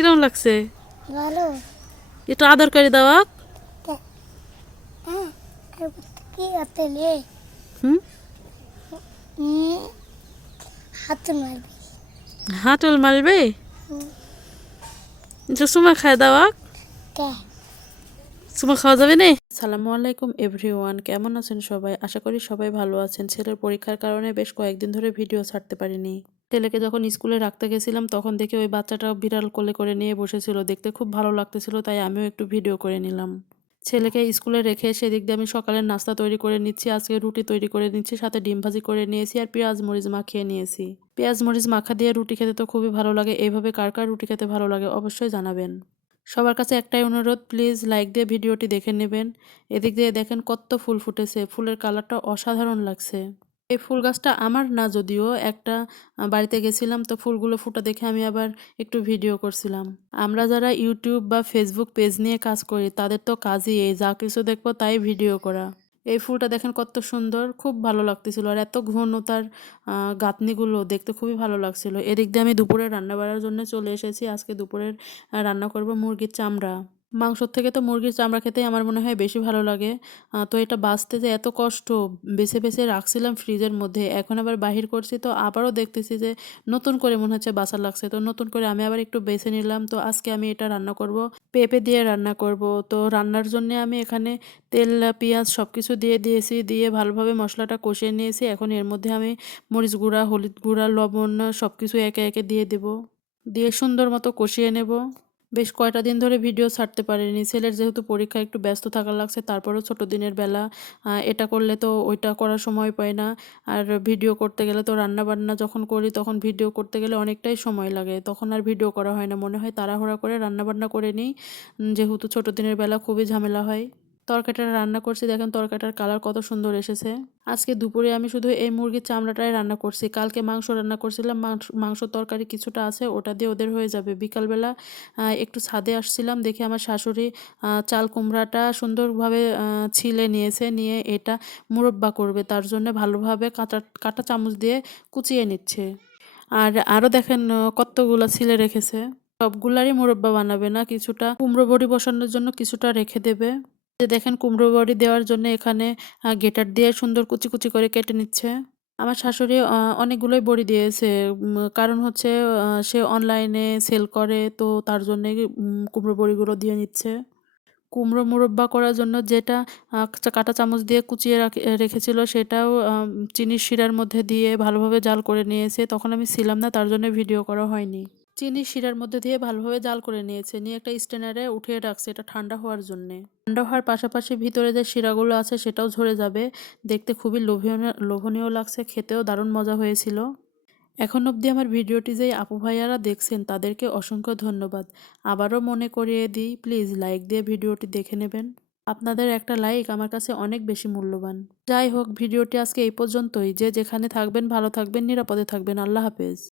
কিরম লাগছে? ভালো। একটু আদর করে দাও। তা- হ্যাঁ, আর কি করতে লে? হুম, হুম, হাতে মারবি। হাঁটুল মারবে? হুম, একটু চুমা খায় দাও। কে? চুমা খাওয়া যাবে না? আসসালামু আলাইকুম এভরিওয়ান, কেমন আছেন সবাই? আশা করি সবাই ভালো আছেন। ছেলের পরীক্ষার কারণে বেশ কয়েকদিন ধরে ভিডিও ছাড়তে পারিনি। ছেলেকে যখন স্কুলে রাখতে গেছিলাম তখন দেখি ওই বাচ্চাটা বিড়াল কোলে করে নিয়ে বসেছিল, দেখতে খুব ভালো লাগতেছিল, তাই আমিও একটু ভিডিও করে নিলাম। ছেলেকে স্কুলে রেখে সেদিক দিয়ে আমি সকালের নাস্তা তৈরি করে নিচ্ছি। আজকে রুটি তৈরি করে নিচ্ছি, সাথে ডিম ভাজি করে নিয়েছি আর পেঁয়াজ মরিচ মাখিয়ে নিয়েছি। পেঁয়াজ মরিচ মাখা দিয়ে রুটি খেতে তো খুবই ভালো লাগে। এইভাবে কার কার রুটি খেতে ভালো লাগে অবশ্যই জানাবেন। সবার কাছে একটাই অনুরোধ, প্লিজ লাইক দিয়ে ভিডিওটি দেখে নেবেন। এদিক দিয়ে দেখেন কত ফুল ফুটেছে, ফুলের কালারটা অসাধারণ লাগছে। এই ফুল গাছটা আমার না, যদিও একটা বাড়িতে গেছিলাম তো ফুলগুলো ফুটা দেখে আমি আবার একটু ভিডিও করছিলাম। আমরা যারা ইউটিউব বা ফেসবুক পেজ নিয়ে কাজ করি তাদের তো কাজই এই, যা কিছু দেখবো তাই ভিডিও করা। এই ফুলটা দেখেন কত সুন্দর, খুব ভালো লাগতেছিল, আর এত ঘন তার গাঁথনিগুলো দেখতে খুবই ভালো লাগছিল। এদিক দিয়ে আমি দুপুরে রান্না বাড়ার জন্য চলে এসেছি। আজকে দুপুরের রান্না করব মুরগির চামড়া। মাংসর থেকে তো মুরগির চামড়া খেতেই আমার মনে হয় বেশি ভালো লাগে। তো এটা বাছতে যে এত কষ্ট, বেছে বেছে রাখছিলাম ফ্রিজের মধ্যে, এখন আবার বাহির করছি তো আবারও দেখতেছি যে নতুন করে মনে হচ্ছে বাছা লাগছে, তো নতুন করে আমি আবার একটু বেছে নিলাম। তো আজকে আমি এটা রান্না করব, পেঁপে দিয়ে রান্না করব। তো রান্নার জন্য আমি এখানে তেল পেঁয়াজ সব কিছু দিয়ে দিয়েছি, দিয়ে ভালোভাবে মশলাটা কষিয়ে নিয়েছি। এখন এর মধ্যে আমি মরিচ গুঁড়া, হলুদ গুঁড়া, লবণ সব কিছু একে একে দিয়ে দেব, দিয়ে সুন্দর মতো কষিয়ে নেব। বেশ কয়টা দিন ধরে ভিডিও ছাড়তে পারিনি, ছেলের যেহেতু পরীক্ষা একটু ব্যস্ত থাকা লাগছে, তারপরেও ছোট দিনের বেলা এটা করলে তো ওইটা করার সময় পাই না। আর ভিডিও করতে গেলে তো রান্না বান্না যখন করি তখন ভিডিও করতে গেলে অনেকটাই সময় লাগে, তখন আর ভিডিও করা হয় না, মনে হয় তাড়াহুড়া করে রান্না বান্না করে নিই। যেহেতু ছোট দিনের বেলা খুবই ঝামেলা হয়। তরকারিটা রান্না করছি, দেখেন তরকারিটার কালার কত সুন্দর এসেছে। আজকে দুপুরে আমি শুধু এই মুরগির চামড়াটাই রান্না করছি, কালকে মাংস রান্না করছিলাম, মাংস তরকারি কিছুটা আছে, ওটা দিয়ে ওদের হয়ে যাবে। বিকালবেলা একটু ছাদে আসছিলাম, দেখি আমার শাশুড়ি চাল কুমড়াটা সুন্দরভাবে ছিলে নিয়েছে, নিয়ে এটা মুরব্বা করবে, তার জন্য ভালোভাবে কাঁটা কাঁটা চামচ দিয়ে কুচিয়ে নিচ্ছে। আর আরও দেখেন কতগুলো ছিলে রেখেছে। সবগুলারই মুরব্বা বানাবে না, কিছুটা কুমড়ো বড়ি বসানোর জন্য কিছুটা রেখে দেবে। যে দেখেন কুমড়ো বড়ি দেওয়ার জন্য এখানে গেটার দিয়ে সুন্দর কুচি কুচি করে কেটে নিচ্ছে। আমার শাশুড়ি অনেকগুলোই বড়ি দিয়েছে, কারণ হচ্ছে সে অনলাইনে সেল করে, তো তার জন্যে কুমড়ো বড়িগুলো দিয়ে নিচ্ছে। কুমড়ো মুরব্বা করার জন্য যেটা কাঁটা চামচ দিয়ে কুচিয়ে রেখেছিল সেটাও চিনির শিরার মধ্যে দিয়ে ভালোভাবে জাল করে নিয়েছে। তখন আমি ছিলাম না, তার জন্য ভিডিও করা হয়নি। চিনির শিরার মধ্যে দিয়ে ভালোভাবে জাল করে নিয়েছে, নিয়ে একটা স্ট্যান্ডারে উঠিয়ে রাখছে এটা ঠান্ডা হওয়ার জন্যে। ঠান্ডা হওয়ার পাশাপাশি ভিতরে যে শিরাগুলো আছে সেটাও ঝরে যাবে। দেখতে খুবই লোভনীয় লোভনীয় লাগছে, খেতেও দারুণ মজা হয়েছিল। এখন অবধি আমার ভিডিওটি যে আপু ভাইয়ারা দেখছেন তাদেরকে অসংখ্য ধন্যবাদ। আবারও মনে করিয়ে দিই, প্লিজ লাইক দিয়ে ভিডিওটি দেখে নেবেন। আপনাদের একটা লাইক আমার কাছে অনেক বেশি মূল্যবান। যাই হোক, ভিডিওটি আজকে এই পর্যন্তই। যে যেখানে থাকবেন ভালো থাকবেন, নিরাপদে থাকবেন। আল্লাহ হাফেজ।